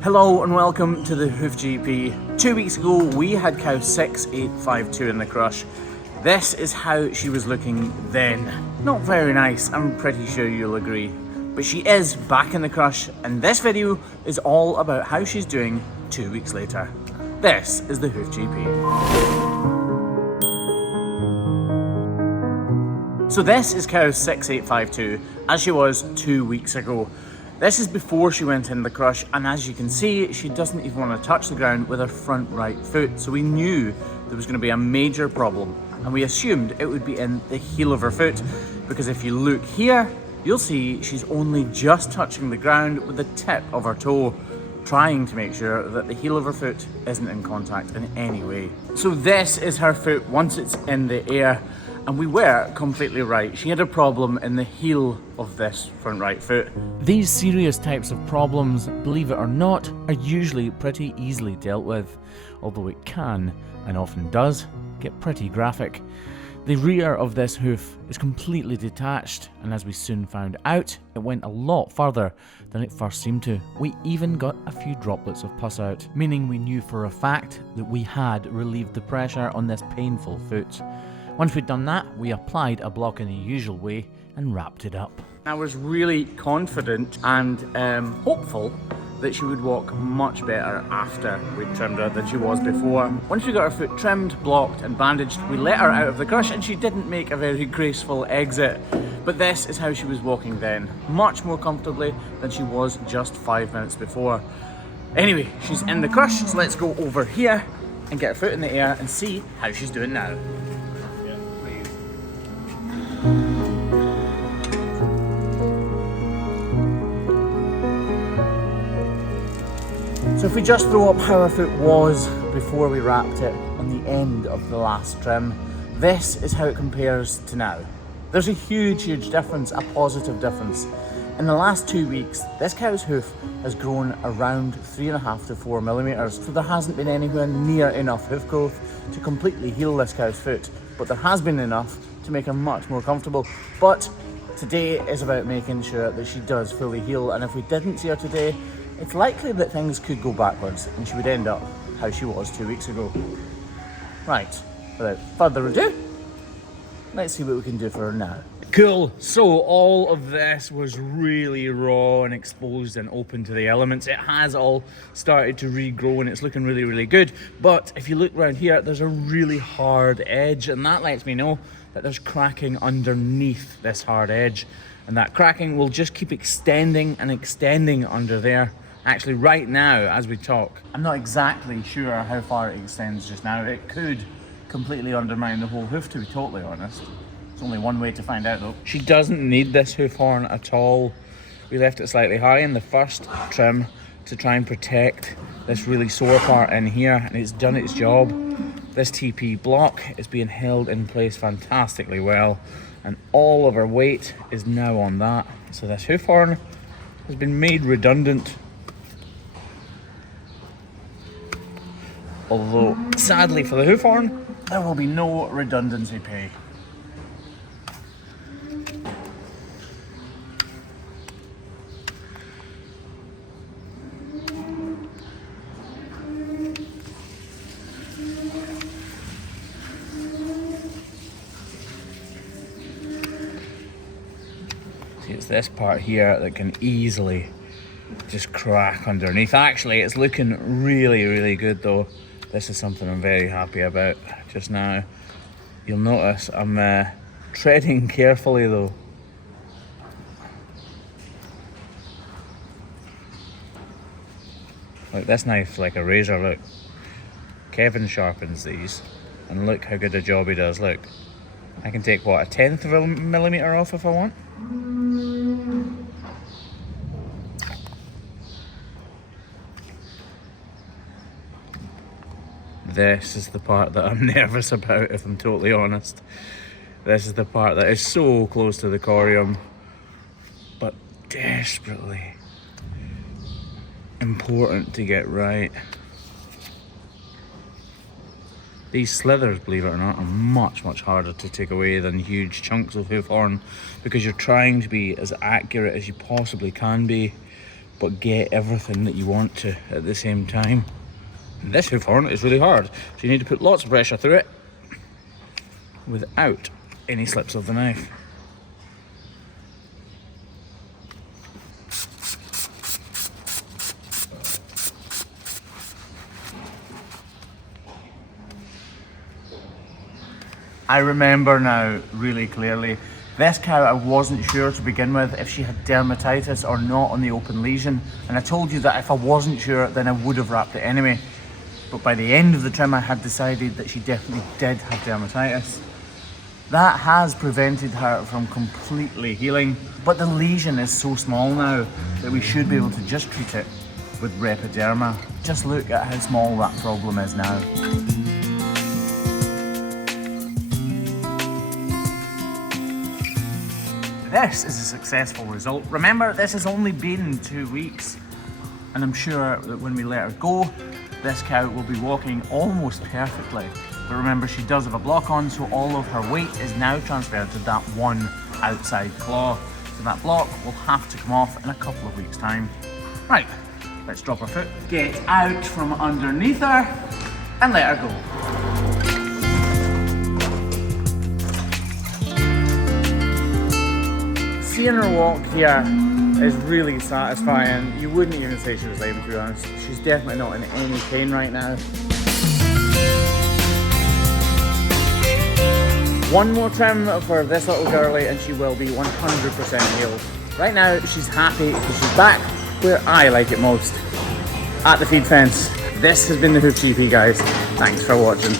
Hello and welcome to the Hoof GP. 2 weeks ago we had cow 6852 in the crush. This is how she was looking then. Not very nice, I'm pretty sure you'll agree. But she is back in the crush and this video is all about how she's doing 2 weeks later. This is the Hoof GP. So this is cow 6852 as she was 2 weeks ago. This is before she went in the crush, and as you can see, she doesn't even want to touch the ground with her front right foot. So we knew there was going to be a major problem, and we assumed it would be in the heel of her foot, because if you look here, you'll see she's only just touching the ground with the tip of her toe, trying to make sure that the heel of her foot isn't in contact in any way. So this is her foot once it's in the air. And we were completely right. She had a problem in the heel of this front right foot. These serious types of problems, believe it or not, are usually pretty easily dealt with, although it can, and often does, get pretty graphic. The rear of this hoof is completely detached, and as we soon found out, it went a lot further than it first seemed to. We even got a few droplets of pus out, meaning we knew for a fact that we had relieved the pressure on this painful foot. Once we'd done that, we applied a block in the usual way and wrapped it up. I was really confident and hopeful that she would walk much better after we'd trimmed her than she was before. Once we got her foot trimmed, blocked and bandaged, we let her out of the crush and she didn't make a very graceful exit. But this is how she was walking then, much more comfortably than she was just 5 minutes before. Anyway, she's in the crush, so let's go over here and get her foot in the air and see how she's doing now. So if we just throw up how her foot was before we wrapped it on the end of the last trim, this is how it compares to now. There's a huge difference, a positive difference. In the last 2 weeks, this cow's hoof has grown around 3.5 to 4 millimeters, so there hasn't been anywhere near enough hoof growth to completely heal this cow's foot, but there has been enough to make her much more comfortable. But today is about making sure that she does fully heal, and if we didn't see her today, it's likely that things could go backwards and she would end up how she was 2 weeks ago. Right, without further ado, let's see what we can do for her now. Cool, so all of this was really raw and exposed and open to the elements. It has all started to regrow and it's looking really good. But if you look around here, there's a really hard edge, and that lets me know that there's cracking underneath this hard edge. And that cracking will just keep extending and extending under there. Actually, right now, as we talk, I'm not exactly sure how far it extends just now. It could completely undermine the whole hoof, to be totally honest. There's only one way to find out though. She doesn't need this hoof horn at all. We left it slightly high in the first trim to try and protect this really sore part in here, and it's done its job. This TP block is being held in place fantastically well, and all of her weight is now on that. So this hoof horn has been made redundant. Although, sadly for the hoof horn, there will be no redundancy pay. See, it's this part here that can easily just crack underneath. Actually, it's looking really good though. This is something I'm very happy about just now. You'll notice I'm treading carefully though. Look, this knife's like a razor, look. Kevin sharpens these, and look how good a job he does, look. I can take, what, 1/10 of a millimeter off if I want? This is the part that I'm nervous about, if I'm totally honest. This is the part that is so close to the corium, but desperately important to get right. These slithers, believe it or not, are much harder to take away than huge chunks of hoof horn, because you're trying to be as accurate as you possibly can be but get everything that you want to at the same time. And this hoof horn is really hard, so you need to put lots of pressure through it without any slips of the knife. I remember now really clearly, this cow I wasn't sure to begin with if she had dermatitis or not on the open lesion, and I told you that if I wasn't sure then I would have wrapped it anyway. But by the end of the trim I had decided that she definitely did have dermatitis. That has prevented her from completely healing, but the lesion is so small now that we should be able to just treat it with Repoderma. Just look at how small that problem is now. This is a successful result. Remember, this has only been 2 weeks, and I'm sure that when we let her go, this cow will be walking almost perfectly. But remember, she does have a block on, so all of her weight is now transferred to that one outside claw. So that block will have to come off in a couple of weeks' time. Right, let's drop her foot, get out from underneath her, and let her go. Seeing her walk here is really satisfying. You wouldn't even say she was lame, to be honest. She's definitely not in any pain right now. One more trim for this little girlie and she will be 100% healed. Right now she's happy because she's back where I like it most, at the feed fence. This has been the Hoof GP, guys. Thanks for watching.